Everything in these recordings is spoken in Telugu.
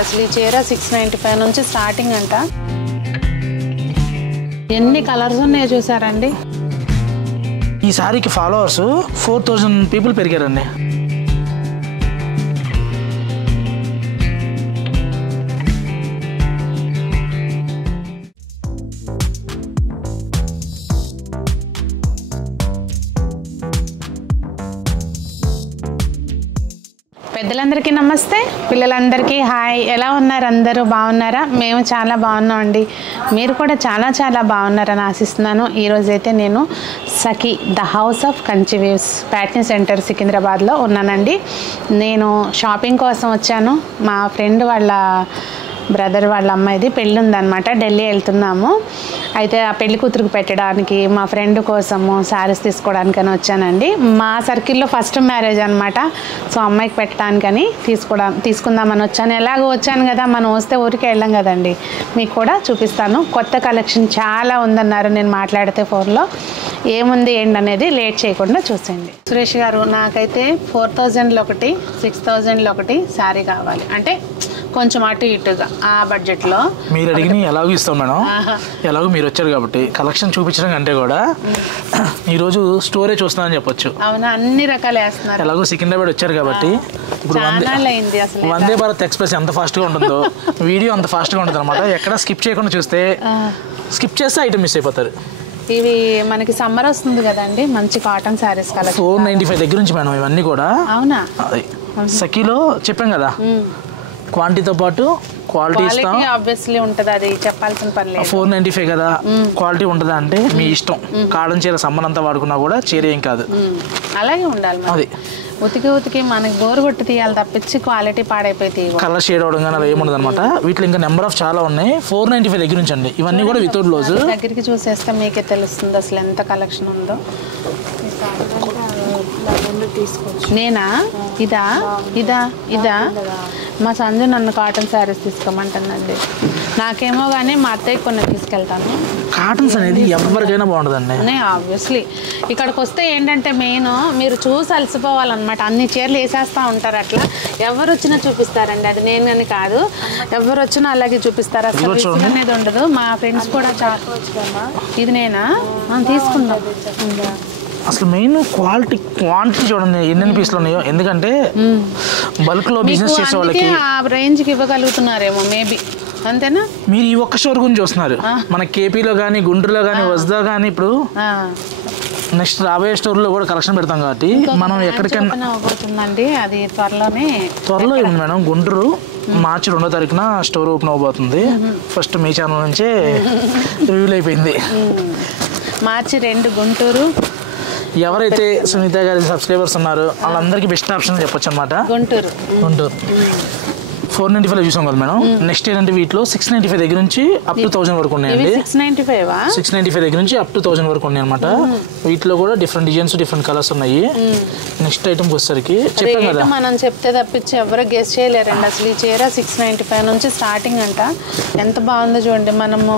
అసలు ఈ చీర 695 నుంచి స్టార్టింగ్ అంట. ఎన్ని కలర్స్ ఉన్నాయో చూసారండి. ఈ సారీకి ఫాలోవర్స్ 4000 పీపుల్ పెరిగారండి. పెద్దలందరికీ నమస్తే, పిల్లలందరికీ హాయ్. ఎలా ఉన్నారు? అందరూ బాగున్నారా? మేము చాలా బాగున్నాం అండి. మీరు కూడా చాలా చాలా బాగున్నారని ఆశిస్తున్నాను. ఈరోజైతే నేను Sakhi the house of Kanchi weaves pattern centre సికింద్రాబాద్లో ఉన్నానండి. నేను షాపింగ్ కోసం వచ్చాను. మా ఫ్రెండ్ వాళ్ళ బ్రదర్ వాళ్ళ అమ్మాయిది పెళ్ళి ఉందన్నమాట. ఢిల్లీ వెళ్తున్నాము. అయితే ఆ పెళ్లి కూతురుకు పెట్టడానికి మా ఫ్రెండ్ కోసము శారీస్ తీసుకోవడానికని వచ్చానండి. మా సర్కిల్లో ఫస్ట్ మ్యారేజ్ అనమాట. సో అమ్మాయికి పెట్టడానికని తీసుకుందామని వచ్చాను. ఎలాగో వచ్చాను కదా, మనం వస్తే ఊరికే వెళ్ళాం కదండి. మీకు కూడా చూపిస్తాను. కొత్త కలెక్షన్ చాలా ఉందన్నారు నేను మాట్లాడితే ఫోన్లో. ఏముంది ఏంటి అనేది లేట్ చేయకుండా చూసేయండి. సురేష్ గారు, నాకైతే 4000లో ఒకటి 6000లో ఒకటి శారీ కావాలి. అంటే కొంచెం అటు ఇటుగా ఆ బడ్జెట్లో. మీరు అడిగిన ఎలాగో ఇస్తాం మేడం. ఎలాగో మీరు వచ్చారు కాబట్టి కలెక్షన్ చూపించడం కంటే కూడా ఈరోజు స్టోరే చూస్తున్నానని చెప్పొచ్చు. అవునా, అన్ని రకాలు వేస్తున్నారు. ఎలాగో సికింద్రాబాద్ వచ్చారు కాబట్టి ఇప్పుడు వందే భారత్ ఎక్స్ప్రెస్ ఎంత ఫాస్ట్గా ఉంటుందో వీడియో అంత ఫాస్ట్గా ఉంటుంది అనమాట. ఎక్కడ స్కిప్ చేయకుండా చూస్తే, స్కిప్ చేస్తే ఐటమ్ మిస్ అయిపోతారు. ఇవి మనకి సమ్మర్ వస్తుంది కదండి, మంచి కాటన్ శారీస్ కలెక్షన్ 495 దగ్గర నుంచి మేడం ఇవన్నీ కూడా. అవునా, సఖీలో చెప్పాం కదా, క్వాంటిటీతో పాటు క్వాలిటీ ఇస్తాం. ఆబ్వియస్లీ ఉంటుంది, అది చెప్పాల్సిన పని లేదు. 495 కదా, క్వాలిటీ ఉంటుందా అంటే మీ ఇష్టం. కాటన్ చీర సమ్మర్ అంతా వాడుకున్నా కూడా చీర ఏం కాదు, అలాగే ఉండాలి. అది ఉతికి మనకి బోర్ కొట్టి తీయాలి తప్పించి క్వాలిటీ పాడైపోయి కలర్ షేడ్ అవడం కానీ అలా ఏముండదు అనమాట. వీటిలో ఇంకా నెంబర్ ఆఫ్ చాలా ఉన్నాయి. 495 దగ్గర నుంచి అండి ఇవన్నీ కూడా వితౌట్ బ్లౌజ్. దగ్గరికి చూసేస్తే మీకే తెలుస్తుంది అసలు ఎంత కలెక్షన్ ఉందో. నేనా? ఇదా ఇదా ఇదా మా సంజు నన్ను కాటన్ శారీస్ తీసుకోమంటుందండి. నాకేమో కానీ మా అత్తయ్య కొన్ని తీసుకెళ్తాను. కాటన్స్ అనేది ఎవరికైనా బాగుంటుందండి. ఆబ్వియస్లీ ఇక్కడికి వస్తే ఏంటంటే మెయిన్ మీరు చూసి అలసిపోవాలన్నమాట. అన్ని చీరలు వేసేస్తూ ఉంటారు. అట్లా ఎవరు వచ్చినా చూపిస్తారండి. అది నేను అని కాదు, ఎవరు వచ్చినా అలాగే చూపిస్తారు. అసలు అనేది ఉండదు. మా ఫ్రెండ్స్ కూడా చాలా. ఇది నేనా? తీసుకుందాం. అసలు మెయిన్ క్వాంటిటీ చూడండి ఎన్ని పీసులు ఉన్నాయో. ఎందుకంటే బల్క్ లో బిజినెస్ చేసే వాళ్ళకి ఆ రేంజ్ కి ఇవ్వగలుగుతున్నారేమో మేబీ. అంతేనా? మీరు ఈ ఒక్క స్టోర్ గురించి చూస్తున్నారు. మన కేపీలో కానీ, గుంటూరులో కానీ, వజ్దా కానీ, ఇప్పుడు నెక్స్ట్ రాబోయే స్టోర్ లో కూడా కలెక్షన్ పెడతాం కాబట్టి మనం ఎక్కడికైనా అవబోతుందండి. అది త్వరలో ఉంది మేడం. గుంటూరు మార్చి 2వ తారీఖున స్టోర్ ఓపెన్ అవబోతుంది. ఫస్ట్ మీ ఛానల్ నుంచే రివ్యూలు అయిపోయింది. మార్చి 2 గుంటూరు. ఎవరైతే సునీత గారి సబ్స్క్రైబర్స్ ఉన్నారో వాళ్ళందరికీ బెస్ట్ ఆప్షన్ చెప్పొచ్చు అనమాట. గుంటూరు 495 చూసాం కదా మేడం. నెక్స్ట్ ఏంటంటే వీటిలో 695 దగ్గర నుంచి అప్ టు 1000 వరకు ఉన్నాయండి. 695 దగ్గర నుంచి అప్ టు 1000 వరకు ఉన్నాయి అనమాట. వీటిలో కూడా డిఫరెంట్ డిజైన్స్, డిఫరెంట్ కలర్స్ ఉన్నాయి. నెక్స్ట్ ఐటమ్ వచ్చేసరికి చెప్పాం కదా, మనం చెప్తే తప్పించి ఎవరు గెస్ చేయలేరండి. అసలు ఈ చీర 695 నుంచి స్టార్టింగ్ అంట. ఎంత బాగుందో చూడండి. మనము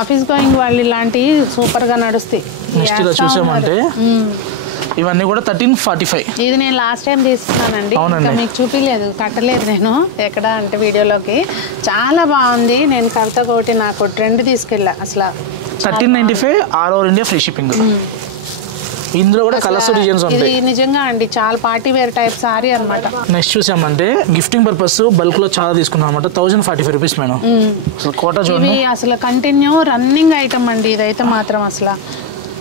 ఆఫీస్ గోయింగ్ వాళ్ళు ఇలాంటివి సూపర్ గా నడుస్తాయి. నెక్స్ట్ ఇలా చూసామంటే ఇవన్నీ కూడా 1345. ఇది నేను లాస్ట్ టైం తీసుకున్నానండి. ఇంకా మీకు చూపించలేదు, కట్టలేదు నేను ఎక్కడ అంటే వీడియోలోకి. చాలా బాగుంది. నేను కవిత కోటి నాకు ట్రెండ్ తీసుకెళ్ళా. అసలు 1395 all over India free shipping. ఇందులో కూడా కలర్స్, డిజైన్స్ ఉంటాయి. ఇది నిజంగా అండి చాలా పార్టీ వేర్ టైప్ సారీ అనమాట. నెక్స్ట్ చూసామంటే గిఫ్టింగ్ పర్పస్ బల్క్ లో చాలా తీసుకున్నాం అనమాట. 1045 రూపీస్ మేడం. అసలు కోట చూడండి, అసలు కంటిన్యూ రన్నింగ్ ఐటమ్ అండి ఇదైతే మాత్రం. అసలు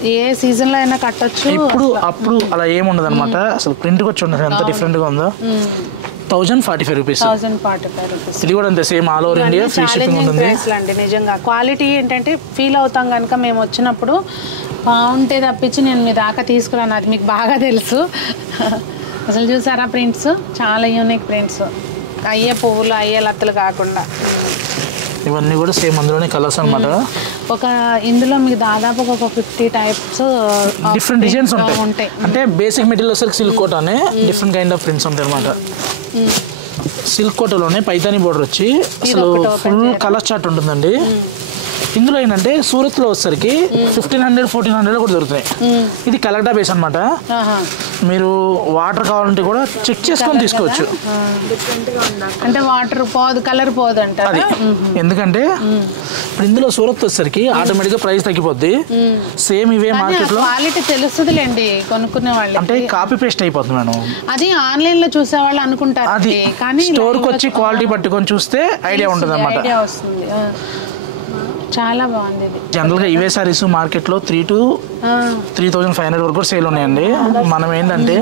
ఏ సీజన్ లో అయినా కట్టొచ్చు. ఇప్పుడు అప్పుడు అలా ఏముండదు అనమాట. అసలు ప్రింట్ కూడా చూడండి ఎంత డిఫరెంట్ గా ఉందో. 1045 రూపీస్. ఇది కూడా అంతే same all over India free shipping ఉంటుంది. నిజంగా క్వాలిటీ ఏంటంటే ఫీల్ అవుతాం కనుక మేము వచ్చినప్పుడు బాగుంటే తప్పించి నేను మీ దాకా తీసుకున్నాను. అది మీకు బాగా తెలుసు. అసలు చూసారా ప్రింట్స్, చాలా యూనిక్ ప్రింట్స్. అయ్యే పువ్వులు, అయ్యే లత్తలు కాకుండా ఇవన్నీ కూడా సేమ్ అందులోనే కలర్స్ అనమాట. ఇందులో మీకు దాదాపు ఒక 50 టైప్స్ డిఫరెంట్ డిజైన్స్ ఉంటాయి. అంటే బేసిక్ మెటీరియల్ వచ్చేసరికి సిల్క్ కోట్ అనే డిఫరెంట్ కైండ్ ఆఫ్ ప్రింట్స్ ఉంటాయి అనమాట. సిల్క్ కోటలోనే పైతాని బోర్డర్ వచ్చి అసలు ఫుల్ కలర్ చార్ట్ ఉంటుందండి. ఇందులో ఏంటంటే సూరత్ లో వచ్చేసరికి 1500-1400 కూడా దొరుకుతాయి. ఇది కలెక్టా బేస్ అనమాట. మీరు వాటర్ కావాలంటే కూడా చెక్ చేసుకొని తీసుకోవచ్చు. అంటే వాటర్ పోదు, కలర్ పోదు అంట. అది ఎందుకంటే ఇప్పుడు ఇందులో సూరత్ వచ్చేసరికి ఆటోమేటిక్ గా ప్రైస్ తగ్గిపోద్ది. సేమ్ ఇవే మార్కెట్ లో క్వాలిటీ తెలుస్తుందిలేండి కొనుక్కునే వాళ్ళు. అంటే కాపీ పేస్ట్ అయిపోతుంది మేడం. అది ఆన్లైన్ లో చూసే వాళ్ళు అనుకుంటారు, అది కానీ స్టోర్ కి వచ్చి క్వాలిటీ పట్టుకొని చూస్తే ఐడియా ఉంటుంది అన్నమాట. చాలా బాగుంది. జనరల్ గా ఇవే సారీస్ మార్కెట్ లో 3 to 3,500 వరకు కూడా సేల్ ఉన్నాయండి. మనం ఏంటంటే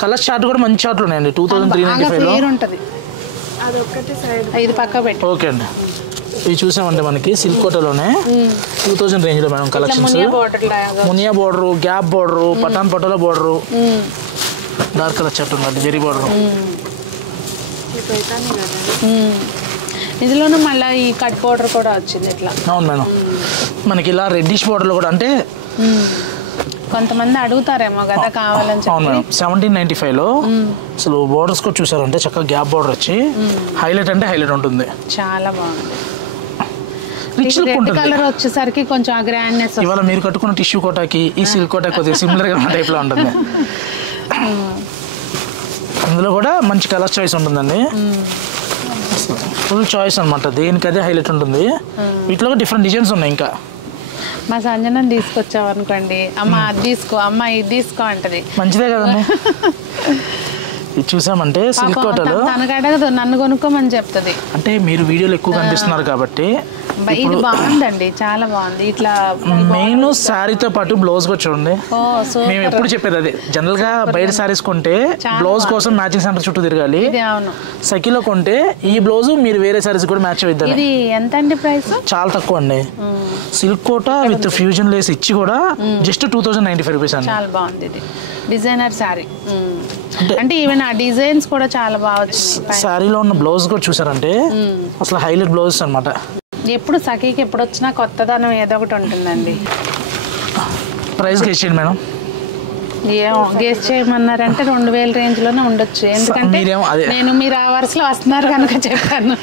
కలర్ చార్ట్ కూడా మంచి చార్ట్లు ఉన్నాయండి 2395 లో. ఇది పక్క పెట్టి ఓకే అండి. ఇవి చూసామంటే మనకి సిల్క్ కోటలోనే 2000 రేంజ్ లో madam collections. Muniya border, gap border, Patan Patola border, dark colour chart ఉందండి, జెరీ బోర్డర్. ఇందులోనూ మళ్ళీ ఈ కట్ బోర్డర్ కూడా వచ్చింది ఇట్లా. అవును మేడం. మనకి ఇలా రెడ్డిష్ బోర్డర్లో కూడా అంటే కొంతమంది అడుగుతారేమో కదా కావాలని చెప్పి. అవును మేడం. 1795 లో అసలు బోర్డర్స్ కూడా చూసారంటే చక్కగా గ్యాప్ బోర్డర్ వచ్చి హైలైట్ అంటే హైలైట్ ఉంటుంది. చాలా బాగుంది. రిచ్ లుక్ ఉంటుంది. కలర్ వచ్చేసరికి కొంచెం ఆ గ్రాండ్నెస్. ఇవాళ మీరు కట్టుకున్న టిష్యూ కోటాకి ఈ సిల్క్ కోటాకి కొద్దిగా సిమిలర్ గా టైప్ లో ఉంటుంది. ఇందులో కూడా మంచి కలర్ చాయిస్ ఉంటుందండి. ఫుల్ చాయిస్ అనమాట, దేనికి అదే హైలైట్ ఉంటుంది. వీటిలో డిఫరెంట్ డిజైన్స్ ఉన్నాయి. ఇంకా మా సంజనం తీసుకొచ్చావు అనుకోండి, అమ్మ అది తీసుకో, అమ్మ ఇది తీసుకో అంటది. మంచిదే కదండి. ఇది చూసామంటే సిల్క్ కోటలో తనకు అడగదు, నన్ను కొనుక్కోమని చెప్తుంది. అంటే మీరు వీడియోలు ఎక్కువ కనిపిస్తున్నారు కాబట్టి ఇది బాగుందండి, చాలా బాగుంది. ఇట్లా మెయిన్ శారీతో పాటు బ్లౌజ్ కూడా చూడండి. మేము ఎప్పుడు చెప్పేది అదే, జనరల్ గా బయట శారీస్ కొంటే బ్లౌజ్ కోసం మ్యాచింగ్ సెంటర్ చుట్టూ తిరగాలి. సఖీలో కొంటే ఈ బ్లౌజ్ మీరు వేరే శారీస్ కూడా మ్యాచ్ అవుతుంది. ఇది ఎంత అండి ప్రైస్? చాలా తక్కువ అండి. Silk Kota with fusion lace ఇచ్చి కూడా జస్ట్ 2095 రూపీస్ అండి. చాలా బాగుంది. ఇది డిజైనర్ శారీ అంటే ఈవెన్ ఆ డిజైన్స్ కూడా చాలా బాగా వచ్చింది. శారీలో ఉన్న బ్లౌజ్ కూడా చూసారంటే అసలు హైలైట్ బ్లౌజ్ అనమాట. ఎప్పుడు సఖీకి ఎప్పుడు వచ్చినా కొత్తదనం ఏదో ఒకటి ఉంటుందండి. ప్రైస్ గెస్ చేయండి మేడం. ఏమో గెస్ చేయమన్నారంటే 2000 రేంజ్ లోనే ఉండొచ్చు. ఎందుకంటే నేను మీరు ఆ వరుసలో వస్తున్నారు కనుక చెప్పాను.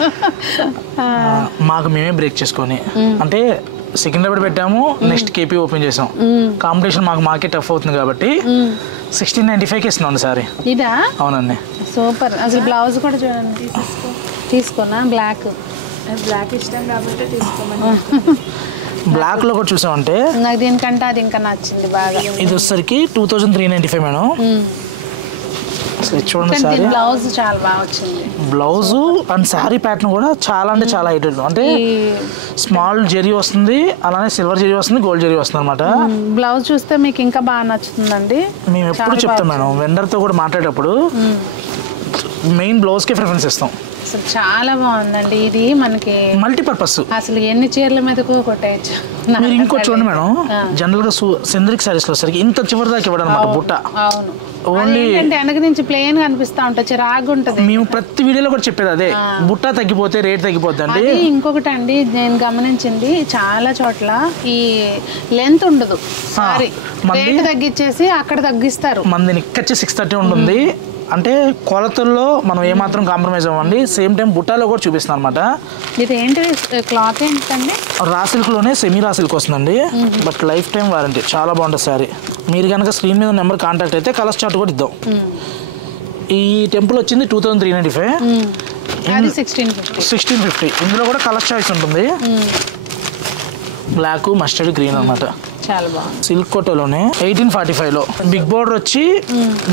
మాకు మేమే బ్రేక్ చేసుకొని అంటే సికింద్రాబాద్ పెట్టాము, నెక్స్ట్ కేపీ ఓపెన్ చేసాం. కాంపిటీషన్ మాకు మార్కెట్ టఫ్ అవుతుంది కాబట్టి 1695కి ఇస్తున్నాం సారీ. ఇదా? అవునండి. సూపర్. అసలు బ్లౌజ్ కూడా చూడండి. తీసుకోనా? బ్లాక్ ఇష్టం కాబట్టి తీసుకోమని. బ్లాక్ లో కూడా చూసామంటే నాకు దీనికంటే అది ఇంకా నచ్చింది బాగా. ఇది వచ్చేసరికి 2395 మేడం. చూడండి సారీ, బ్లౌజ్ చాలా బాగా వచ్చింది. బ్లౌజ్ అండ్ శారీ ప్యాటర్న్ కూడా చాలా అంటే చాలా హైలైట్. అంటే స్మాల్ జెరీ వస్తుంది, అలానే సిల్వర్ జెరీ వస్తుంది, గోల్డ్ జెరీ వస్తుంది అనమాట. బ్లౌజ్ చూస్తే మీకు ఇంకా బాగా నచ్చుతుందండి. మేము ఎప్పుడు చెప్తాం మేడం, వెండర్ తో కూడా మాట్లాడేటప్పుడు మెయిన్ బ్లౌజ్ కి ప్రిఫరెన్స్ ఇస్తాం. అసలు చాలా బాగుందండి. ఇది మనకి మల్టీపర్పస్, అసలు ఎన్ని చీరల మీదకు కొట్టేయచ్చు. మీరు ఇంకో చూడండి మేడం, జనరల్ గా సింథటిక్ సారీస్ లో సరికి ఇంత చివరి దాకా ఇవ్వడం అనమాట బుట్ట. అవును, ఓన్లీ వెనక నుంచి ప్లెయిన్ కనిపిస్తా ఉంటుంది, చిరాగా ఉంటుంది. మేము ప్రతి వీడియోలో కూడా చెప్పేది అదే, బుట్ట తగ్గిపోతే రేట్ తగ్గిపోద్ది అండి. ఇంకొకటి అండి నేను గమనించింది, చాలా చోట్ల ఈ లెంత్ ఉండదు సారీ, రేట్ తగ్గించేసి అక్కడ తగ్గిస్తారు. మంది నిక్కచ్చి 630 ఉంటుంది. అంటే కొలతల్లో మనం ఏమాత్రం కాంప్రమైజ్ అవ్వండి. సేమ్ టైం బుట్టాలో కూడా చూపిస్తాం అనమాట. ఇది ఏంటి క్లాత్ ఏంటండి? రా సిల్క్లోనే సెమీ రా సిల్క్ వస్తుందండి, బట్ లైఫ్ టైం వారంటీ. చాలా బాగుంటుంది సారీ. మీరు కనుక స్క్రీన్ మీద నెంబర్ కాంటాక్ట్ అయితే కలర్ చార్ట్ కూడా ఇద్దాం. ఈ టెంపుల్ వచ్చింది 2395, 1650. ఇందులో కూడా కలర్ చాయిస్ ఉంటుంది, బ్లాక్, మస్టర్డ్, గ్రీన్ అనమాట. చాలా బాగుంది. సిల్క్ కోటలోనే 1845లో బిగ్ బోర్డర్ వచ్చి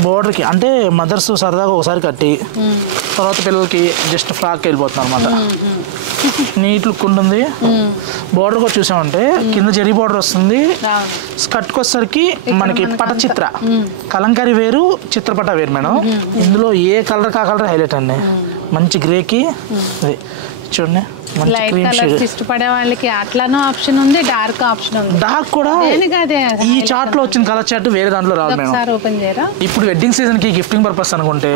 బోర్డర్కి అంటే మదర్స్ సరదాగా ఒకసారి కట్టి తర్వాత పిల్లలకి జస్ట్ ఫ్రాక్ వెళ్ళిపోతున్నారు అనమాట. నీట్ లుక్ ఉంటుంది. బోర్డర్ కూడా చూసామంటే కింద జరీ బోర్డర్ వస్తుంది. స్కర్ట్కి వచ్చేసరికి మనకి పటచిత్ర కలంకారీ వేరు, చిత్రపట వేరు మేడం. ఇందులో ఏ కలర్ కా కలర్ హైలైట్ అండి. మంచి గ్రేకి చూడండి, లైట్ కలర్స్ ఇష్టపడే వాళ్ళకి అట్లానో ఆప్షన్ ఉంది, డార్క్ ఆప్షన్ ఉంది. డార్క్ కూడా ఈ చార్ట్ లో వచ్చిన కలర్ చార్ట్ వేరే దాంట్లో రాదు మేడం. ఓపెన్ చేయరా? ఇప్పుడు వెడ్డింగ్ సీజన్ కి గిఫ్టింగ్ పర్పస్ అనుకుంటే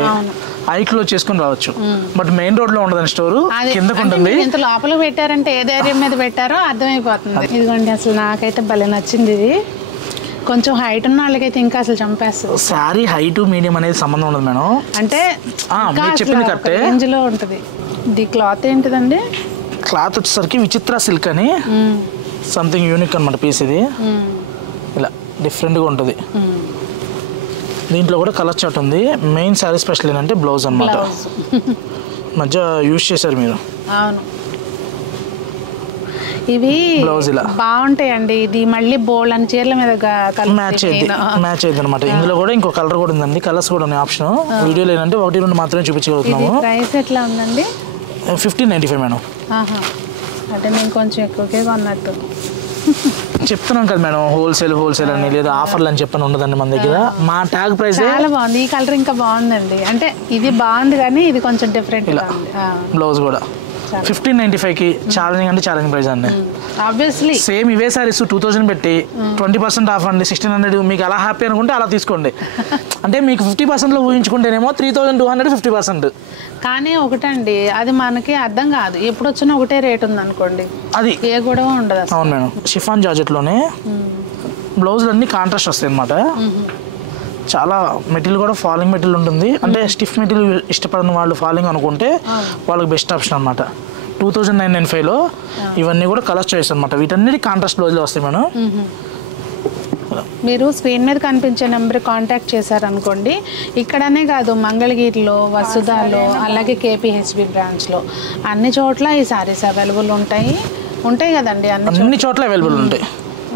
ఐక్లో చేసుకుని రావచ్చు, బట్ మెయిన్ రోడ్ లో ఉండదని స్టోర్ కిందకు ఉంటుంది. ఇంత లోపల పెట్టారంటే ఏ ధైర్యం మీద పెట్టారో అర్థమైపోతుంది. ఇదిగోండి, అసలు నాకైతే భలే నచ్చింది. ఇది కొంచెం హైట్ ఉన్న వాళ్ళకైతే ఇంకా అసలు చంపేస్తుంది. సారీ హైట్ మీడియం అనేది సంబంధం ఉండదు మేడం. అంటే చెప్పింది కరెక్టే, రేంజ్ లో ఉంటుంది. ఇది క్లాత్ ఏంటిదండి? క్లాత్ వచ్చేసరికి విచిత్ర సిల్క్ అని సంథింగ్ యూనిక్ అనమాట పీస్ ఇది. ఇలా డిఫరెంట్గా ఉంటుంది. దీంట్లో కూడా కలర్ చార్ట్ ఉంది. మెయిన్ శారీ స్పెషల్ ఏంటంటే బ్లౌజ్ అనమాట. మధ్య యూజ్ చేశారు మీరు. అవును, ఇవి బాగుంటాయండి. ఇది మళ్ళీ బోల్డ్ అని చీరల మీద మ్యాచ్ అయింది అనమాట. ఇందులో కూడా ఇంకో కలర్ కూడా ఉందండి. కలర్స్ కూడా ఉన్నాయి ఆప్షన్. వీడియోలో ఏంటంటే 1-2 మాత్రమే చూపించగలుగుతున్నాము. ప్రైస్ ఎట్లా ఉందండి? 1595 మేడం. అంటే నేను కొంచెం ఎక్కువగా కొన్నట్టు చెప్తున్నాం కదా మేడం. హోల్సేల్ అని లేదా ఆఫర్లు అని చెప్పని ఉండదండి మన దగ్గర. మా ట్యాగ్ ప్రైస్ చాలా బాగుంది. ఈ కలర్ ఇంకా బాగుందండి. అంటే ఇది బాగుంది కానీ ఇది కొంచెం డిఫరెంట్. బ్లౌజ్ కూడా 1595కి ఛాలెంజింగ్ అంటే ఛాలెంజింగ్ ప్రైస్ అండి. ఆబ్వియస్లీ సేమ్ ఇవే సారీస్ 2000 పెట్టి 20% ఆఫ్ అండి 1600. మీకు అలా హ్యాపీ అనుకుంటే అలా తీసుకోండి. అంటే మీకు 50%లో ఊహించుకుంటేనేమో 3200 50%. కానీ ఒకటండి, అది మనకి అర్థం కాదు. ఎప్పుడు వచ్చినా ఒకటే రేట్ ఉంది అనుకోండి, అది ఏ గొడవ ఉండదు. అవును మేడం. షిఫాన్ జార్జెట్లోనే బ్లౌజులు అన్ని కాంట్రాస్ట్ వస్తాయి అనమాట. చాలా మెటీరియల్ కూడా ఫాలింగ్ మెటీరియల్ ఉంటుంది. అంటే స్టిఫ్ మెటీరియల్ ఇష్టపడిన వాళ్ళు ఫాలింగ్ అనుకుంటే వాళ్ళకి బెస్ట్ ఆప్షన్ అనమాట. 2995లో ఇవన్నీ కూడా కలర్ చాయిస్ అనమాట. వీటన్నిటి కాంట్రాస్ట్ బ్లౌజ్లో వస్తాయి మేడం. మీరు స్క్రీన్ మీద కనిపించే నెంబర్ కాంటాక్ట్ చేశారనుకోండి, ఇక్కడనే కాదు మంగళగిరిలో, వసుధాలో, అలాగే కేపీహెచ్బి బ్రాంచ్లో అన్ని చోట్ల ఈ సారీస్ అవైలబుల్ ఉంటాయి కదండి. అన్ని చోట్ల అవైలబుల్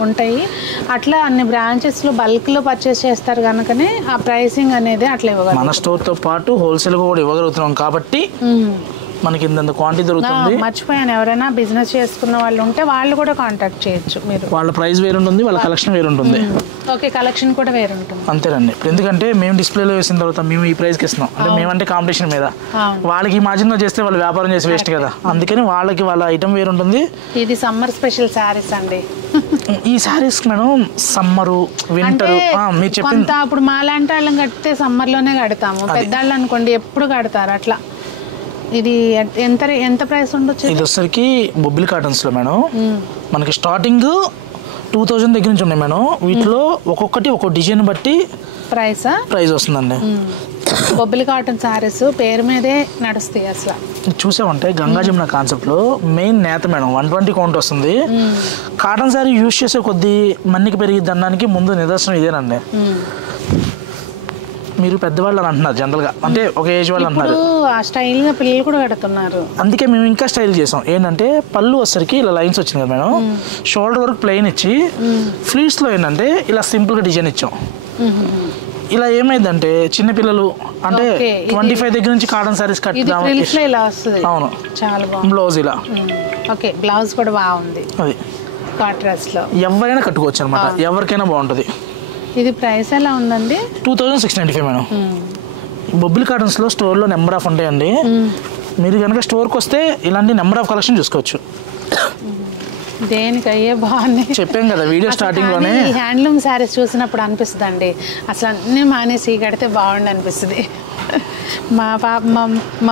ఉంటాయి. అట్లా అన్ని బ్రాంచెస్లో బల్క్లో పర్చేస్ చేస్తారు కనుకనే ఆ ప్రైసింగ్ అనేది అట్లా ఇవ్వగలరు. మన స్టోర్తో పాటు హోల్సేల్గా కూడా ఇవ్వగలుగుతున్నాం కాబట్టి మనకి ఇంత క్వాంటిటీ దొరుకుతుంది. మర్చిపోయాను, ఎవరైనా బిజినెస్ చేసుకున్న వాళ్ళు ఉంటే వాళ్ళు కూడా కాంటాక్ట్ చేయొచ్చు. మీరు వాళ్ళ ప్రైస్ వేరు ఉంటుంది, వాళ్ళ కలెక్షన్ వేరు ఉంటుంది. ఓకే, కలెక్షన్ కూడా వేరు ఉంటుంది. అంతేనండి. ఎందుకంటే మేము డిస్ప్లేలో వేసిన తర్వాత మేము ఈ ప్రైస్కి ఇస్తున్నాం. అంటే మేమంటే కాంపిటీషన్ మీద. వాళ్ళకి ఈ మార్జిన్లో చేస్తే వాళ్ళు వ్యాపారం చేసి వేస్ట్ కదా. అందుకని వాళ్ళకి వాళ్ళ ఐటమ్ వేరు ఉంటుంది. ఇది సమ్మర్ స్పెషల్ శారీస్ అండి. ఈ శారీస్ మేడం సమ్మరు, వింటర్ మీరు చెప్పింది. అప్పుడు మాలాంటి వాళ్ళని కడితే సమ్మర్లోనే కడతాము. పెద్దవాళ్ళు అనుకోండి ఎప్పుడు కడతారు అట్లా. ఇది ఎంత ప్రైస్ ఉండొచ్చు? ఇది వచ్చరికి బొబ్బిలి కాటన్స్లో మేడం మనకి స్టార్టింగ్ 2000 దగ్గర నుంచి ఉన్నాయి మేడం. వీటిలో ఒక్కొక్కటి ఒక్కొక్క డిజైన్ బట్టి ప్రైస్ వస్తుందండి. బొబ్బిలి కాటన్ సారీస్ పేరు మీదే నడుస్తాయి. అసలు చూసామంటే గంగా జమున కాన్సెప్ట్లో మెయిన్ నేత మేడం 120 కౌంట్ వస్తుంది. కాటన్ సారీ యూజ్ చేసే కొద్దీ మన్నికి పెరిగిద్ది అనడానికి ముందు నిదర్శనం ఇదేనండి. మీరు పెద్దవాళ్ళు అని అంటున్నారు జనరల్గా, అంటే ఒక ఏజ్ వాళ్ళు అంటున్నారు. ఆ స్టైల్గా పిల్లలు కూడా కడుతున్నారు. అందుకే మేము ఇంకా స్టైల్ చేసాం. ఏంటంటే పళ్ళు వచ్చరికి ఇలా లైన్స్ వచ్చింది కదా మేడం. షోల్డర్ వరకు ప్లెయిన్ ఇచ్చి ఫ్లీట్స్లో ఏంటంటే ఇలా సింపుల్గా డిజైన్ ఇచ్చాం. ఇలా ఏమైందంటే చిన్నపిల్లలు అంటే 25 దగ్గర నుంచి కాటన్ సారీస్ కట్టుదాం. అవును, చాలా బాగుంది. బ్లౌజ్ ఇలా ఓకే, బ్లౌజ్ కూడా బాగుంది. అది కాంట్రాస్ట్లో ఎవరైనా కట్టుకోవచ్చు అనమాట. ఎవరికైనా బాగుంటుంది. ఇది ప్రైస్ ఎలా ఉందండి? 2695 మేడం. బొబ్బిలి కాటన్స్లో స్టోర్లో నెంబర్ ఆఫ్ ఉంటాయండి. మీరు కనుక స్టోర్కి వస్తే ఇలాంటి నెంబర్ ఆఫ్ కలెక్షన్ చూసుకోవచ్చు. దేనికి అయ్యే బాగున్నాయి చెప్పాం కదా వీడియో స్టార్టింగ్లోనే. హ్యాండ్లూమ్ శారీస్ చూసినప్పుడు అనిపిస్తుంది అండి, అసలు అన్నీ మానేసి కడితే బాగుండి అనిపిస్తుంది. మా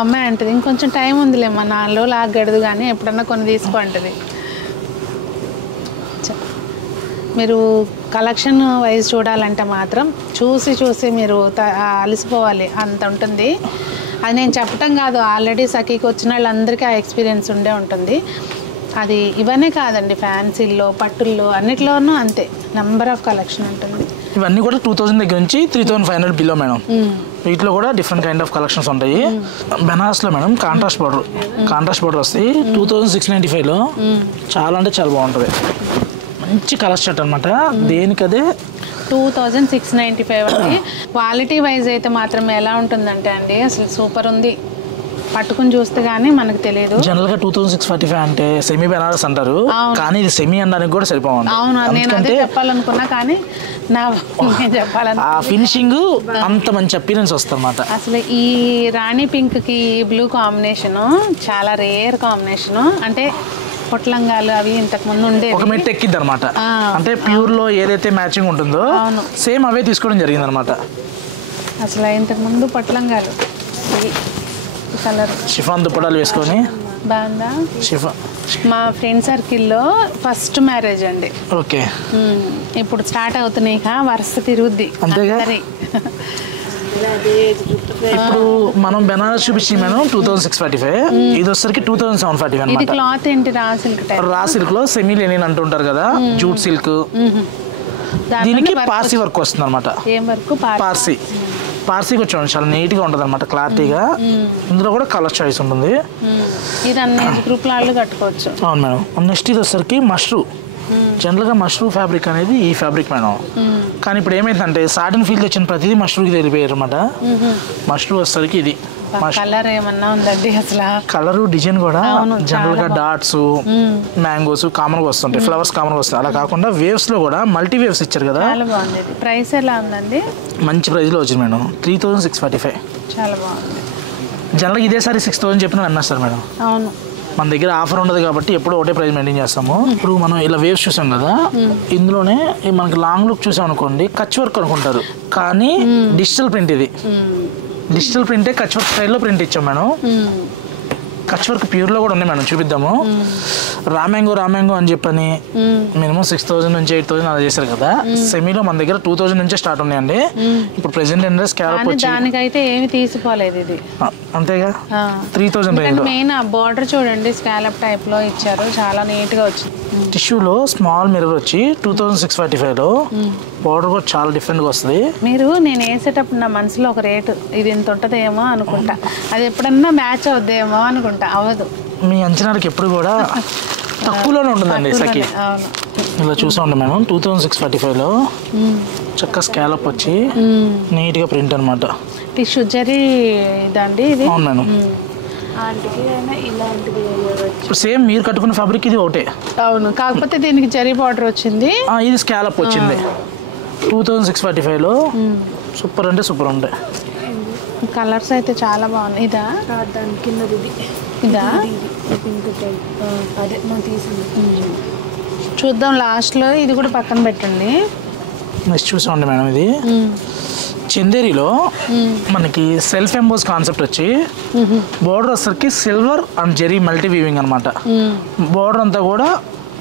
అమ్మాయి అంటది ఇంకొంచెం టైం ఉందిలే, మా 4 రోజులు ఆగడదు కానీ ఎప్పుడన్నా కొన్ని తీసుకోంటుంది. మీరు కలెక్షన్ వైజ్ చూడాలంటే మాత్రం చూసి మీరు అలసిపోవాలి, అంత ఉంటుంది. అది నేను చెప్పటం కాదు, ఆల్రెడీ సఖీకి వచ్చిన వాళ్ళందరికీ ఆ ఎక్స్పీరియన్స్ ఉండే ఉంటుంది. అది ఇవన్నీ కాదండి, ఫ్యాన్సీల్లో, పట్టుల్లో అన్నిట్లోనూ అంతే నెంబర్ ఆఫ్ కలెక్షన్ ఉంటుంది. ఇవన్నీ కూడా 2000 దగ్గర నుంచి 3500 బిలో మేడం. వీటిలో కూడా డిఫరెంట్ కైండ్ ఆఫ్ కలెక్షన్స్ ఉంటాయి. బెనారస్లో మేడం కాంట్రాస్ట్ బార్డర్ వస్తాయి 2695లో. చాలా అంటే చాలా బాగుంటుంది. మంచి కలర్ షర్ట్ అనమాట. దేనికదే 2695 అండి. క్వాలిటీ వైజ్ అయితే మాత్రం ఎలా ఉంటుందంటే అండి అసలు సూపర్ ఉంది. పట్టుకుని చూస్తే గానీ మనకు తెలియదు. జనరల్గా 2645 అంటే సెమీ బెనారస్ అంటారు, కానీ ఇది సెమీ అనడానికి కూడా సరిపోవాలి. అవును, నేను అదే చెప్పాలనుకున్నా కానీ ఆ ఫినిషింగ్ అంత మంచి అపీరెన్స్ వస్తుంది అన్నమాట. అసలు ఈ రాణి పింక్ కి బ్లూ కాంబినేషన్ చాలా రేర్ కాంబినేషన్. అంటే పొట్లంగాలు అవి ఇంతకు ముందు ఉండే ఒక మెట్ ఎక్కిద్ది అనమాట. అంటే ప్యూర్ లో ఏదైతే మ్యాచింగ్ ఉంటుందో సేమ్ అవే తీసుకోవడం జరిగింది అనమాట. అసలు ఇంతకు ముందు పొట్లంగాలు కలర్ షిఫాన్ దుప్పటాలు వేసుకొని బాగుందా. మా ఫ్రెండ్ సర్కిల్లో ఫస్ట్ మ్యారేజ్ అండి. ఓకే, ఇప్పుడు స్టార్ట్ అవుతున్నాయి వరుస తిరుగుద్ది. అంతేగా. ఇప్పుడు మనం బెనారస్ చూపించి మేడం 2645, ఇది వచ్చరికి 2745 ఇది అనమాట. క్లాత్ ఏంటి? Raw silk type. Raw silk లో సెమీ లెనిన్ అంటుంటారు కదా, జూట్ సిల్క్. దీనికి పార్సీ వర్క్ వస్తుంది అనమాట. ఏం వర్క్? పార్సీకి వచ్చాము, చాలా నీట్ గా ఉంటుంది అనమాట, క్లారిటీగా. ఇందులో కూడా కలర్ చాయిస్ ఉంటుంది. ఇది అన్ని ఏజ్ గ్రూప్ వాళ్ళు కట్టుకోవచ్చు. అవును మేడం. నెక్స్ట్ ఇది వచ్చరికి మష్రూ. జనరల్గా మష్రూ ఫ్యాబ్రిక్ అనేది ఈ ఫ్యాబ్రిక్ మేడం, కానీ ఇప్పుడు ఏమైందంటే సాటిన్ ఫీల్ తెచ్చిన ప్రతిదీ మష్రూకి తెలిపోయారు అనమాట. మష్రూ వచ్చరికి ఇది కలర్ ఏమన్నా ఉందండి అసలు? కలర్ డిజైన్ కూడా జనరల్ గా డాట్స్, మ్యాంగోస్ కామన్ గా వస్తుంటాయి, ఫ్లవర్స్ కామన్ గా వస్తాయి. అలా కాకుండా వేవ్స్ లో కూడా మల్టీ వేవ్స్ ఇచ్చారు కదా. చాలా బాగుంది. ప్రైస్ ఎలా ఉందండి? మంచి ప్రైస్ లో వచ్చింది మేడం, 3645. చాలా బాగుంది. జనరల్గా ఇదే సారి 6000 చెప్పిన అన్నారు మేడం. అవును, మన దగ్గర ఆఫర్ ఉండదు కాబట్టి ఎప్పుడు ఒకటే ప్రైస్ మెయింటైన్ చేస్తాము. ఇప్పుడు మనం ఇలా వేవ్స్ చూసాం కదా, ఇందులోనే మనకి లాంగ్ లుక్ చూసాం అనుకోండి, కచ్ వర్క్ అనుకుంటారు, కానీ డిజిటల్ ప్రింట్. ఇది డిజిటల్ ప్రింటే కచ్ వర్క్ స్టైల్లో ప్రింట్ ఇచ్చాం మేడం. కచ్ వర్క్ ప్యూర్లో కూడా ఉన్నాయి మేడం, చూపిద్దాము. రామ్యాంగో అని చెప్పని మినిమం 6000 నుంచి 8000 అలా చేశారు కదా. సెమీలో మన దగ్గర 2000 నుంచే స్టార్ట్ ఉన్నాయండి. ఇప్పుడు ప్రెసెంట్ ఏంటంటే స్కాలప్ వచ్చి దానికైతే ఏమి తీసిపోలేదు ఇది, అంతేగా 3000 రేంజ్. మెయిన్ బార్డర్ చూడండి, స్కాలప్ టైప్ లో ఇచ్చారు, చాలా నీట్ గా వచ్చింది. టిష్యూలో స్మాల్ మిర్రర్ వచ్చి 2645లో, బార్డర్ కూడా చాలా డిఫరెంట్గా వస్తుంది. మీరు నేను వేసేటప్పుడు నా మనసులో ఒక రేటు, ఇది ఇంత ఉంటుందేమో అనుకుంటా, అది ఎప్పుడన్నా మ్యాచ్ అవుద్దేమో అనుకుంటా, అవ్వదు. మీ అంచనాలకు ఎప్పుడు కూడా తక్కువలోనే ఉంటుందండి సఖి. ఇలా చూసామండి మేడం, 2645లో చక్కగా స్కాలప్ వచ్చి నీట్గా ప్రింట్ అనమాట. టిష్యూ జరీ ఇదండి ఇది. అవును మేడం. ఇప్పుడు సేమ్ మీరు కట్టుకున్న ఫ్యాబ్రిక్ ఇది ఒకటే. అవును, కాకపోతే దీనికి జరీ బార్డర్ వచ్చింది, ఇది స్కాలప్ వచ్చింది. 2645లో సూపర్ అంటే సూపర్ ఉంటాయి. కలర్స్ అయితే చాలా బాగున్నాయి. ఇదా దాని కింద ఇదా పింక్ టైప్, అదే మనం తీసింది. చూద్దాం లాస్ట్లో. ఇది కూడా పక్కన పెట్టండి. నెక్స్ట్ చూసామండి మేడం, ఇది చందేరిలో మనకి సెల్ఫ్ ఎంబోస్ కాన్సెప్ట్ వచ్చి, బోర్డర్ వచ్చరికి silver and zari multi weaving అనమాట. బోర్డర్ అంతా కూడా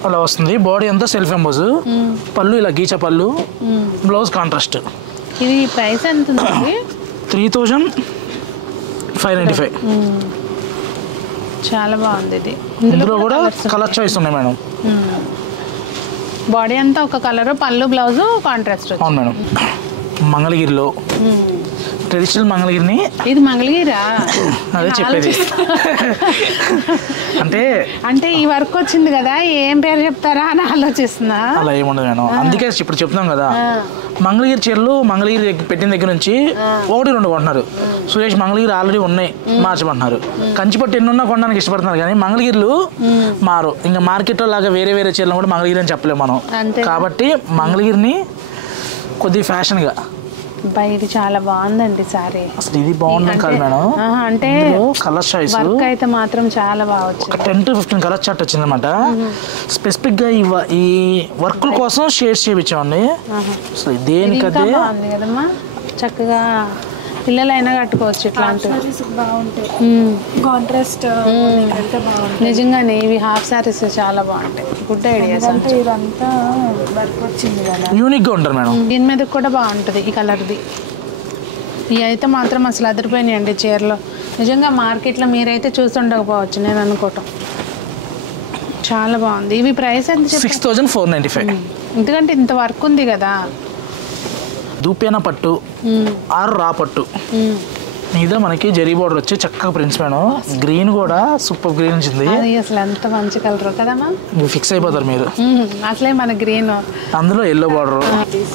అలా వస్తుంది, బాడీ అంతా సెల్ఫ్ ఎంబోస్, పళ్ళు ఇలా గీచ పళ్ళు, బ్లౌజ్ కాంట్రాస్ట్. ఇది ప్రైస్ ఎంత ఉంది? 3595. చాలా బాగుంది. ఇది ఇందులో కూడా కలర్ చాయిస్ ఉన్నాయి మేడం. బాడీ అంతా ఒక కలర్, పళ్ళు బ్లౌజ్ కాంట్రాస్ట్. అవును మేడం. మంగళగిరిలో ట్రెడిషనల్ మంగళగిరిని, ఇది మంగళగిరా? అదే చెప్పేది. అంటే ఈ వర్క్ వచ్చింది కదా, ఏం పేరు చెప్తారా అని ఆలోచిస్తున్నా. అలా ఏముండదు మేడం, అందుకే ఇప్పుడు చెప్తున్నాం కదా. మంగళగిరి చీరలు మంగళగిరి పెట్టిన దగ్గర నుంచి 1-2 కొంటున్నారు. సురేష్ మంగళగిరి ఆల్రెడీ ఉన్నాయి, మార్చమంటున్నారు. కంచిపట్టు ఎన్నున్నా కొనడానికి ఇష్టపడుతున్నారు, కానీ మంగళగిరిలు మారు. ఇంకా మార్కెట్లో లాగా వేరే వేరే చీరలు కూడా మంగళగిరి అని చెప్పలేము మనం. కాబట్టి మంగళగిరిని కొద్దిగా ఫ్యాషన్గా. ఇది చాలా బాగుందండి సారీ. అసలు ఇది బాగుంది కాదు మేడం, అంటే కలర్ చాయిస్ వర్క్ అయితే మాత్రం చాలా బాగా వచ్చింది. 10-15 కలర్ చార్ట్ వచ్చింది అనమాట. స్పెసిఫిక్ గా ఈ వర్క్ కోసం షేడ్స్ చేయించామండి. అసలు దేనికదే బాగుంది కదమ్మా, చక్కగా పిల్లలైనా కట్టుకోవచ్చు. ఇట్లాంటి బాగుంటాయి, కాంట్రాస్ట్ బాగుంటాయి. నిజంగానే ఇవి హాఫ్ సారీస్ చాలా బాగుంటాయి. Good ideas. ఇదంతా వర్క్ వచ్చింది కదా, యూనిక్ గా ఉంటారు మేడం. దీని మీద కూడా బాగుంటుంది ఈ కలర్ది. ఇవి అయితే మాత్రం అసలు అదిరిపోయినాయండి చీరలో. నిజంగా మార్కెట్లో మీరైతే చూస్తుండకపోవచ్చు, నేను అనుకోవటం. చాలా బాగుంది. ఇవి ప్రైస్ ఎంత? 6495. ఎందుకంటే ఇంత వర్క్ ఉంది కదా. దూపేనా పట్టు ఆరు రా పట్టు మీద మనకి జరీ బోర్డర్ వచ్చి చక్కగా ప్రింట్స్ మేడం. గ్రీన్ కూడా సూపర్ గ్రీన్ వచ్చింది. అసలు ఎంత మంచి కలర్ కదమ్మా, ఫిక్స్ అయిపోతారు మీరు. అసలే మన గ్రీన్, అందులో ఎల్లో బార్డర్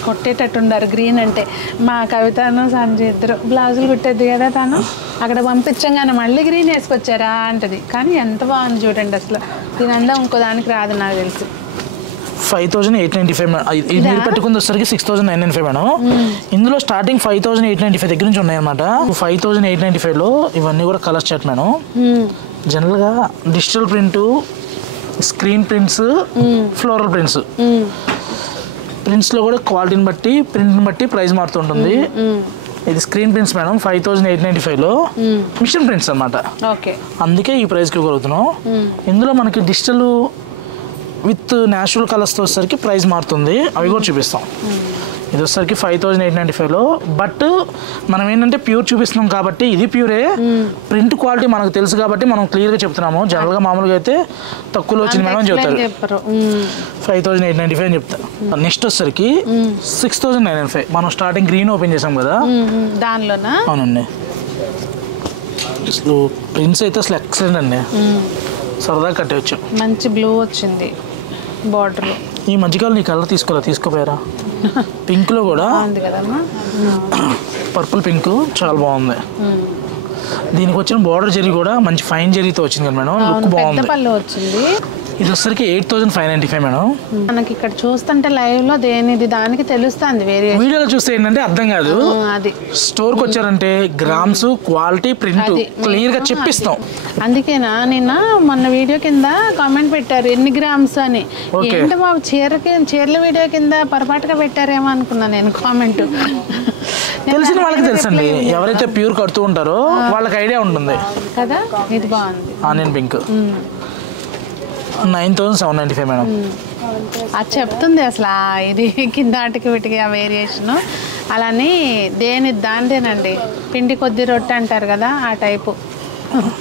కొట్టేటట్టు ఉండారు. గ్రీన్ అంటే మా కవితను సంజయ్ ఇద్దరు బ్లౌజులు కుట్టేది కదా, తను అక్కడ పంపించంగానే మళ్ళీ గ్రీన్ వేసుకొచ్చారా అంటది. కానీ ఎంత బాగుంది చూడండి అసలు. దీని అంతా ఇంకో దానికి రాదు నాకు తెలిసి. 5895. ఇది మీరు పెట్టుకుంది వచ్చరికి 6995 మేడం. ఇందులో స్టార్టింగ్ 5895 దగ్గర నుంచి ఉన్నాయన్నమాట. 5895లో ఇవన్నీ కూడా కలర్ చార్ట్ మేడం. జనరల్గా digital print, screen prints, floral prints. ప్రింట్స్లో కూడా క్వాలిటీని బట్టి ప్రింట్ని బట్టి ప్రైస్ మారుతుంటుంది. ఇది స్క్రీన్ ప్రింట్స్ మేడం, 5895లో మిషన్ ప్రింట్స్ అనమాట. అందుకే ఈ ప్రైస్కి ఇవ్వగలుగుతున్నాం. ఇందులో మనకి డిజిటల్ విత్ న్యాచురల్ కలర్స్తో వచ్చేసరికి ప్రైస్ మారుతుంది. అవి కూడా చూపిస్తాం. ఇది వచ్చేసరికి 5895లో. బట్ మనం ఏంటంటే ప్యూర్ చూపిస్తున్నాం కాబట్టి ఇది ప్యూరే. ప్రింట్ క్వాలిటీ మనకు తెలుసు కాబట్టి మనం క్లియర్గా చెప్తున్నాము. జనరల్గా మామూలుగా అయితే తక్కువలో వచ్చింది మేడం అని చెప్తారు. 5895 అని చెప్తా. నెక్స్ట్ వచ్చేసరికి 6995. మనం స్టార్టింగ్ గ్రీన్ ఓపెన్ చేసాం కదా దానిలోనా? అవునండి. అసలు ప్రింట్స్ అయితే అసలు ఎక్సలెంట్ అండి, సరదాగా కట్టవచ్చు. మంచి బ్లూ వచ్చింది బార్డర్. ఈ మధ్యకాలం నీ కలర్ తీసుకోపోయారా? పింక్లో కూడా పర్పుల్ పింక్ చాలా బాగుంది. దీనికి వచ్చిన బార్డర్ జరీ కూడా మంచి ఫైన్ జరీతో వచ్చింది కదా మేడం, లుక్ బాగుంది. వచ్చింది. ఇది వచ్చరికి 8595 మేడం. మనకి ఇక్కడ చూస్తుంటే లైవ్ లో దేనిది దానికి తెలుస్తుంది. వేరియేషన్ వీడియోలో చూస్తే ఏంటంటే అర్థం కాదు. అది స్టోర్కి వచ్చారంటే గ్రామ్స్, క్వాలిటీ, ప్రింట్ క్లియర్ గా చెప్పిస్తాం. అందుకేనా నిన్న మొన్న వీడియో కింద కామెంట్ పెట్టారు ఎన్ని గ్రామ్స్ అని. ఏంటి బాబు చీరల వీడియో కింద పొరపాటుగా పెట్టారేమో అనుకున్నా నేను కామెంట్. తెలిసిన వాళ్ళకి తెలుసండి, ఎవరైతే ప్యూర్ కడుతూ ఉంటారో వాళ్ళకి ఐడియా ఉంటుంది కదా. ఇది బాగుంది ఆనియన్ పింక్. 9795 మేడం. అది చెప్తుంది అసలు ఇది కింద ఆటికి వీటికి ఆ వేరియేషన్. అలానే దానిదేనండి పిండి కొద్ది రొట్టె అంటారు కదా ఆ టైపు.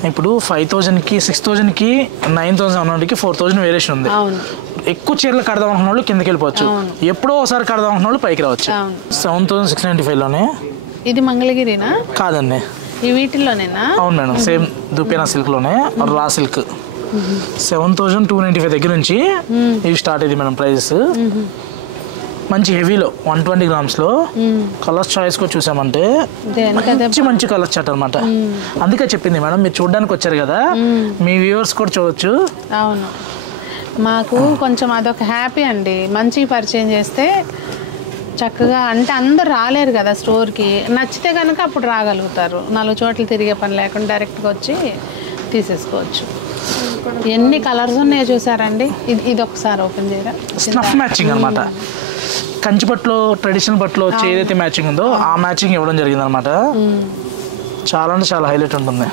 ఇప్పుడు 5000కి 6000కి 9700కి 4000 వేరియేషన్ ఉంది. ఎక్కువ చీరలు కడదాం అనుకున్న వాళ్ళు కిందకి వెళ్ళిపోవచ్చు, ఎప్పుడో ఒకసారి కడదాం అనుకున్న వాళ్ళు పైకి రావచ్చు. 7695లోనే. ఇది మంగళగిరినా? కాదండి, ఈ వీటిల్లోనేనా? అవును మేడం, సేమ్ దుపేనా సిల్క్లోనే రా సిల్క్. 7295 దగ్గర నుంచి ఇవి స్టార్ట్ అయింది మేడం ప్రైజెస్. మంచి హెవీలో 120 గ్రామ్స్లో కలర్స్ చాయిస్ కూడా చూసామంటే మంచి కలర్ చాట్ అనమాట. అందుకే చెప్పింది మేడం, మీరు చూడడానికి వచ్చారు కదా, మీ వ్యూవర్స్ కూడా చూడొచ్చు. అవును, మాకు కొంచెం అదొక హ్యాపీ అండి. మంచిగా పరిచయం చేస్తే చక్కగా, అంటే అందరు రాలేరు కదా స్టోర్కి. నచ్చితే కనుక అప్పుడు రాగలుగుతారు. 4 చోట్ల తిరిగే పని లేకుండా డైరెక్ట్గా వచ్చి తీసేసుకోవచ్చు. ఎన్ని కలర్స్ ఉన్నాయో చూసారండి. ఇది ఒకసారి ఓపెన్ చేయరా? స్నఫ్ మ్యాచింగ్ అనమాట. కంచి పట్టులో, ట్రెడిషనల్ పట్టులో ఏదైతే మ్యాచింగ్ ఉందో ఆ మ్యాచింగ్ ఇవ్వడం జరిగింది అనమాట. చాలా అంటే చాలా హైలైట్ ఉంటుంది.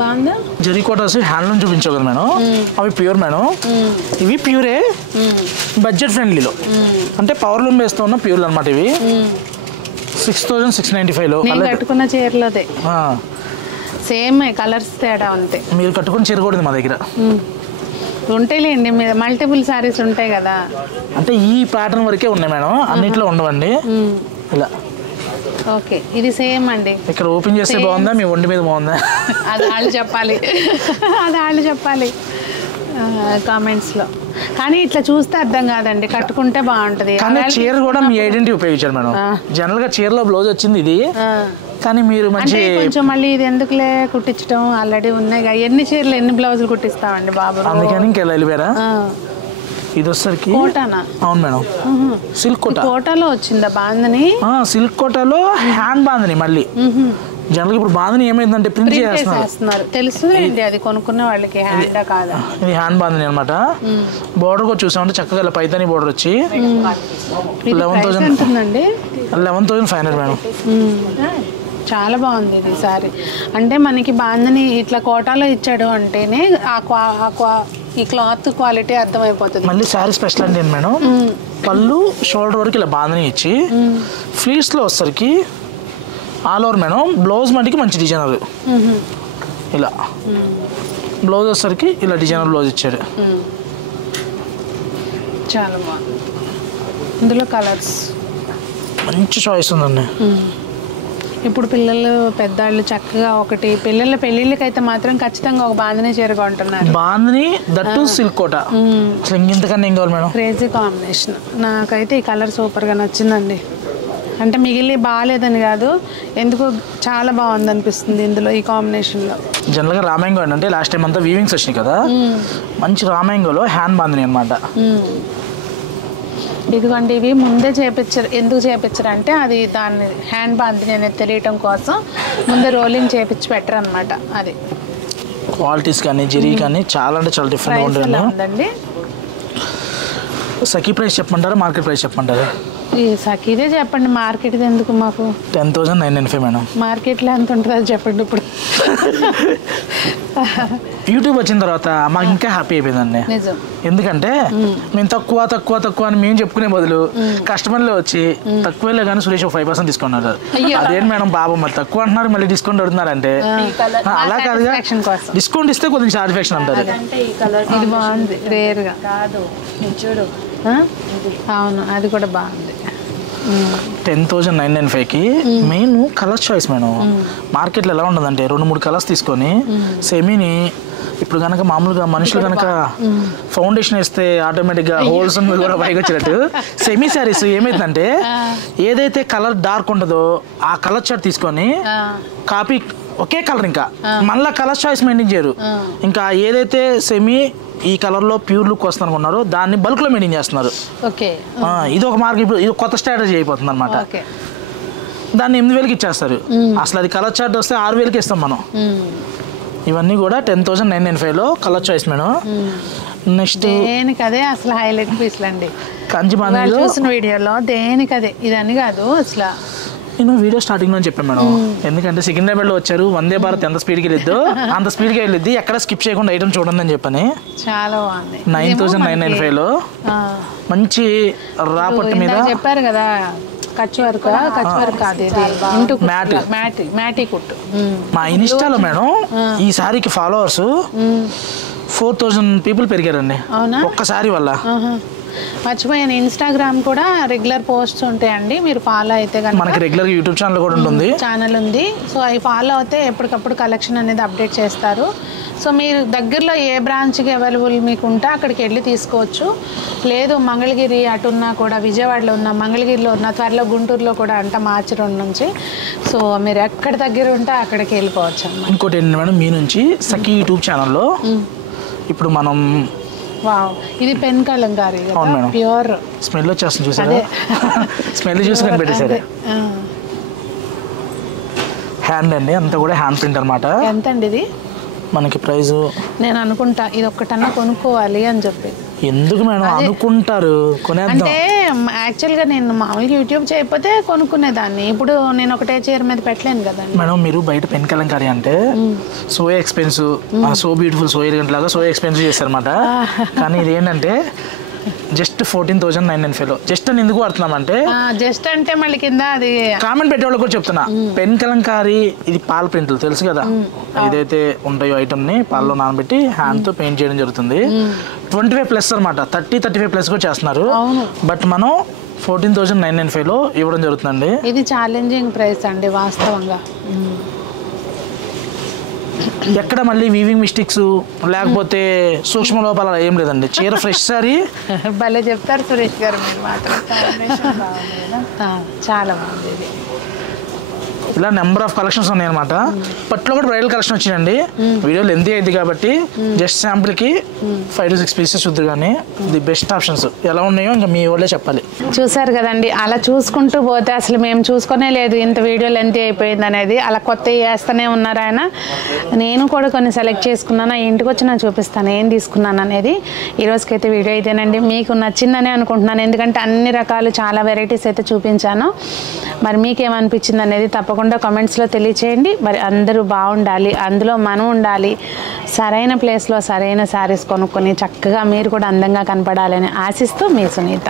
బాగుందా? జరీకోటాస్ హ్యాండ్లూమ్ చూపించావు కదా మేడం, అవి ప్యూర్ మేడం. ఇవి ప్యూరే, బడ్జెట్ ఫ్రెండ్లీలో, అంటే పవర్ లూమ్ వేస్తూ ఉన్న ప్యూర్లు అనమాట. ఇవి 6695లో కట్టుకున్న చీరలోదే సేమ్ కలర్స్ తేడా అంతే. మీరు కట్టుకుని చీర కూడా మా దగ్గర ఉంటాయిలేండి, మల్టిపుల్ సారీస్ ఉంటాయి కదా. అంటే ఈ ప్యాటర్న్ వరకే ఉన్నాయి మేడం, అన్నిట్లో ఉండవండి. ఇలా ఓకే, ఇది సేమ్ అండి. ఇక్కడ ఓపెన్ చేస్తే బాగుందా, మీ ఒంటి మీద బాగుందా? అది వాళ్ళు చెప్పాలి, అది వాళ్ళు చెప్పాలి కామెంట్స్లో. కానీ ఇట్లా చూస్తే అర్థం కాదండి, కట్టుకుంటే బాగుంటది. కానీ చీర కూడా మీ ఐడెంటిటీ ఉపయోగించారు మేడం. జనరల్ గా చీరలో బ్లౌజ్ వచ్చింది ఇది, కానీ మీరు మంచి కొంచెం మళ్ళీ ఇది ఎందుకులే కుట్టించడం, ఆల్రెడీ ఉన్నాయి. ఎన్ని చీరలు ఎన్ని బ్లౌజులు కుట్టిస్తామండి బాబు, అందుకని ఇంకా వెళ్ళిపోయారా? ఇది వచ్చరికి కోటానా? అవును మేడం, సిల్క్ కోటా. కోటాలో వచ్చిందా బాందని? సిల్క్ కోటాలో హ్యాండ్ బాందని. మళ్ళీ జనరల్ ఇప్పుడు బాందని ఏమైందంటే ప్రింట్ చేస్తున్నారు, తెలుస్తుంది అది కొనుక్కున్న వాళ్ళకి. హ్యాండ్ కాదా, ఇది హ్యాండ్ బాందని అనమాట. బోర్డర్ కూడా చూసామంటే చక్కగా ఇలా పైతాని బోర్డర్ వచ్చి 11,500 మేడం. చాలా బాగుంది ఇది సారీ. అంటే మనకి బాందని ఇట్లా కోటాలో ఇచ్చాడు అంటేనే ఈ క్లాత్ క్వాలిటీ అర్థమైపోతుంది. మళ్ళీ శారీ స్పెషల్ అంటే మేడం, పళ్ళు షోల్డర్ వరకు ఇలా బాందని ఇచ్చి ఫ్లీట్స్లో వచ్చరికి ఆల్ ఓవర్ మేడం. బ్లౌజ్ మటుకి మంచి డిజైనర్, ఇలా బ్లౌజ్ వచ్చరికి ఇలా డిజైనర్ బ్లౌజ్ ఇచ్చాడు. చాలా బాగుంది. ఇందులో కలర్స్ మంచి చాయిస్ ఉందండి. ఇప్పుడు పిల్లలు పెద్దవాళ్ళు చక్కగా ఒకటి పిల్లల పెళ్ళిళ్ళకైతే మాత్రం ఖచ్చితంగా ఒక బాందని చీర కొంటున్నారు. బాందని దట్టు సిల్క్ కోట, ఇంతకన్నా ఏం కావాలి మేడం? Crazy combination. నాకైతే ఈ కలర్ సూపర్గా నచ్చిందండి. అంటే మిగిలి బాగాలేదని కాదు, ఎందుకు చాలా బాగుంది అనిపిస్తుంది ఇందులో ఈ కాంబినేషన్లో. జనరల్గా రామాంగో అంటే లాస్ట్ టైం అంతా వీవింగ్స్ వచ్చినాయి కదా, మంచి రామాంగోలో హ్యాండ్ బాందని అనమాట. ఇదిగోండి, ఇవి ముందే చేపించారు. ఎందుకు చేపించారు అంటే అది దాన్ని హ్యాండ్ బాందని అనేది తెలియటం కోసం ముందే రోలింగ్ చేపించి పెట్టరు అనమాట. అది క్వాలిటీస్ కానీ జరీ కానీ చాలా అంటే చాలా డిఫరెంట్గా ఉంటుంది. ఉందండి. సఖీ ప్రైస్ చెప్పమంటారా, మార్కెట్ ప్రైస్ చెప్పమంటారా? ఈ సఖీదే చెప్పండి, మార్కెట్ ఎందుకు మాకు? 10,995 మేడం. మార్కెట్లో ఎంత ఉంటుందో చెప్పండి ఇప్పుడు. యూట్యూబ్ వచ్చిన తర్వాత మాకు ఇంకా హ్యాపీ అయిపోయిందండి. నిజం. ఎందుకంటే మేము తక్కువ అని మేము చెప్పుకునే బదులు కస్టమర్లు వచ్చి తక్కువలో కానీ సురేష్ 5% డిస్కౌంట్. అదేంటి మేడం బాబు మరి తక్కువ అంటున్నారు మళ్ళీ డిస్కౌంట్ అడుగుతున్నారంటే అలా కాదుగా, డిస్కౌంట్ ఇస్తే కొద్దిగా సాటిస్ఫాక్షన్ ఉంటుంది. ఇది బాగుంది, రేర్గా కాదు చూడు. అవును, అది కూడా బాగుంది. 10,995కి మెయిన్ కలర్ చాయిస్ మేడం. మార్కెట్లో ఎలా ఉంటుందంటే 2-3 కలర్స్ తీసుకొని సెమీని ఇప్పుడు కనుక మామూలుగా మనుషులు కనుక ఫౌండేషన్ వేస్తే ఆటోమేటిక్గా హోల్స్ కూడా పైకి వచ్చినట్టు సెమీ శారీస్ ఏమైందంటే ఏదైతే కలర్ డార్క్ ఉంటుందో ఆ కలర్ చార్ట్ తీసుకొని కాపీ ఒకే కలర్ ఇంకా మళ్ళీ కలర్ చాయిస్ మెయింటైన్ చేయరు. ఇంకా ఏదైతే సెమీ ఈ కలర్లో ప్యూర్ లుక్ వస్తుంది అనుకున్నారు దాన్ని బల్క్లో మెయింటైన్ చేస్తున్నారు. ఇది ఒక మార్కెట్, ఇది కొత్త స్ట్రాటజీ అయిపోతుంది అనమాట. దాన్ని 8,000కి ఇచ్చేస్తారు. అసలు అది కలర్ చార్ట్ వస్తే 6,000కి ఇస్తాం మనం. ఇవన్నీ కూడా 10,995లో కలర్ చాయిస్ మేడం. నెక్స్ట్ దేనికదే అసలు హైలైట్ పీస్లు అండి. కంచి బాంధనీలో చూసిన వీడియోలో దేనికదే, ఇదని కాదు అసలు. నేను వీడియో స్టార్టింగ్లో చెప్పాను మేడం, ఎందుకంటే సికింద్రాబాద్లో వచ్చారు, వందే భారత్ ఎంత స్పీడ్కి వెళ్ళిద్దో అంత స్పీడ్గా వెళ్ళిద్ది, ఎక్కడ స్కిప్ చేయకుండా ఐటమ్ చూడండి అని చెప్పని. చాలా బాగుంది. 9,995లో మంచి రాపట్టు మీద చెప్పారు కదా, కచ్ వర్క్ కాదు, మ్యాటీ కుట్టు. మా ఇన్స్టాలో మేడం ఈ సారీకి ఫాలోవర్స్ 4,000 పీపుల్ పెరిగారండి ఒక్కసారి వల్ల. మర్చిపోయాను, ఇన్స్టాగ్రామ్ కూడా రెగ్యులర్ పోస్ట్స్ ఉంటాయండి, మీరు ఫాలో అయితే కనుక. మనకి రెగ్యులర్ యూట్యూబ్ ఛానల్ కూడా ఉంటుంది, ఛానల్ ఉంది. సో అవి ఫాలో అయితే ఎప్పటికప్పుడు కలెక్షన్ అనేది అప్డేట్ చేస్తారు. సో మీరు దగ్గరలో ఏ బ్రాంచ్కి అవైలబుల్ మీకు ఉంటే అక్కడికి వెళ్ళి తీసుకోవచ్చు. లేదు మంగళగిరి అటున్నా కూడా, విజయవాడలో ఉన్న, మంగళగిరిలో ఉన్న, త్వరలో గుంటూరులో కూడా అంట మార్చి 2 నుంచి. సో మీరు ఎక్కడ దగ్గర ఉంటే అక్కడికి వెళ్ళిపోవచ్చు. ఇంకోటి ఏంటంటే మేడం, మీ నుంచి సఖీ యూట్యూబ్ ఛానల్లో ఇప్పుడు మనం ఇది పెన్ కలంకారీ ప్యూర్ స్మెల్ వచ్చేస్తుంది చూసారా, స్మెల్ చూసి కనిపెట్టేసారు. హ్యాండ్ అండి, అంతా కూడా హ్యాండ్ ప్రింట్ అనమాట. ఎంత అండి ఇది? మనకి ప్రైస్ నేను అనుకుంటా ఇది ఒక్కటన్నా కొనుక్కోవాలి అని చెప్పి. ఎందుకు మేడం అనుకుంటారు, కొనేద్దాం. అంటే యాక్చువల్గా నేను మామూలుగా యూట్యూబ్ చేయకపోతే కొనుక్కునేదాన్ని, ఇప్పుడు నేను ఒకటే చీర మీద పెట్టలేను కదా మేడం. మీరు బయట పెన్ కలంకారీ అంటే so expensive, so beautiful, so elegant లాగా సో ఎక్స్పెన్సివ్ చేస్తారన్నమాట. కానీ ఇది ఏంటంటే జస్ట్ 14,995లో. జస్ట్ అని ఎందుకు వాడుతున్నామంటే, జస్ట్ అంటే మళ్ళీ కింద అది కామెంట్ పెట్టేవాళ్ళకి కూడా చెప్తున్నా, పెన్ కలంకారీ ఇది పాల ప్రింట్లు తెలుసు కదా, ఏదైతే ఉంటాయో ఐటమ్ని పాలలో నానబెట్టి హ్యాండ్తో పెయింట్ చేయడం జరుగుతుంది. 25+ అనమాట, 30-35+ కూడా చేస్తున్నారు. బట్ మనం 14,995లో ఇవ్వడం జరుగుతుందండి. ఇది ఛాలెంజింగ్ ప్రైస్ అండి వాస్తవంగా. ఎక్కడ మళ్ళీ వీవింగ్ మిస్టేక్స్ లేకపోతే సూక్ష్మ లోపాలు ఏం లేదండి. చీర ఫ్రెష్ సారీ. భలే చెప్తారు సురేష్ గారు, మీరు మాత్రం చాలా బాగుంది. ఇది ఇలా నెంబర్ ఆఫ్ కలెక్షన్స్ ఉన్నాయన్నమాట. పట్లో కూడా బ్రైడల్ కలెక్షన్ వచ్చిందండి. వీడియో లెంతీ అయింది కాబట్టి జస్ట్ శాంపుల్కి 5 to 6 పీసెస్ వద్దు, కానీ ది బెస్ట్ ఆప్షన్స్ ఎలా ఉన్నాయో ఇంకా మీ వాళ్ళే చెప్పాలి. చూసారు కదండి, అలా చూసుకుంటూ పోతే అసలు మేము చూసుకునే లేదు ఇంత వీడియో లెంతీ అయిపోయింది అనేది. అలా కొత్త వేస్తూనే ఉన్నారు ఆయన. నేను కూడా కొన్ని సెలెక్ట్ చేసుకున్నాను, ఇంటికి వచ్చి నేను చూపిస్తాను ఏం తీసుకున్నాను అనేది. ఈరోజుకైతే వీడియో ఇదేనండి, మీకు నచ్చిందని అనుకుంటున్నాను, ఎందుకంటే అన్ని రకాలు చాలా వెరైటీస్ అయితే చూపించాను. మరి మీకేమనిపించింది అనేది తప్పకుండా కామెంట్స్లో తెలియచేయండి. మరి అందరూ బాగుండాలి, అందులో మనం ఉండాలి, సరైన ప్లేస్లో సరైన శారీస్ కొనుక్కొని చక్కగా మీరు కూడా అందంగా కనపడాలని ఆశిస్తూ మీ సునీత.